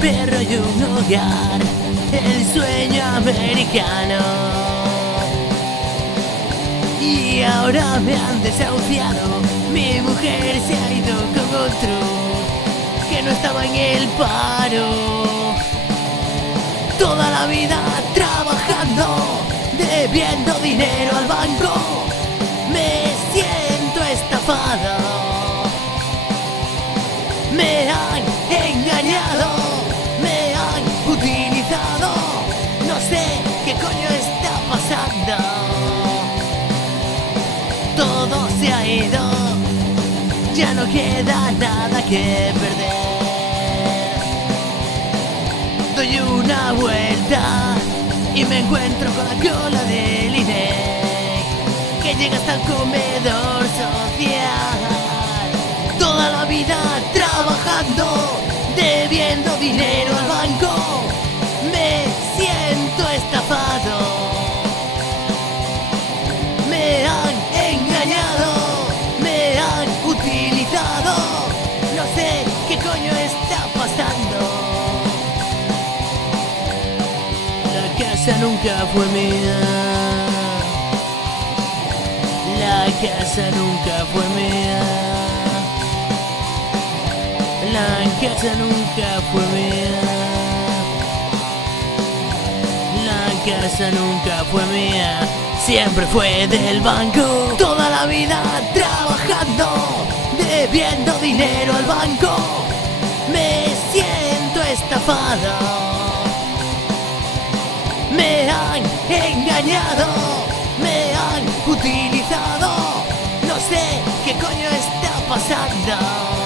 perro y un hogar, el sueño americano. Y ahora me han desahuciado, mi mujer se ha ido con otro que no estaba en el paro. Toda la vida trabajando, debiendo dinero al banco, me siento estafado. Me han engañado, me han utilizado, no sé qué coño está pasando. Todo se ha ido, ya no queda nada que perder. Doy una vuelta y me encuentro con la cola del INEC, que llega hasta el comedor social. Toda la vida trabajando, debiendo dinero al banco, me siento estafado. Me han engañado, me han utilizado, no sé qué coño está pasando. La casa nunca fue mía, la casa nunca fue mía, la casa nunca fue mía, la casa nunca fue mía, siempre fue del banco. Toda la vida trabajando, debiendo dinero al banco, me siento estafado. Me han engañado, me han utilizado, no sé qué coño está pasando.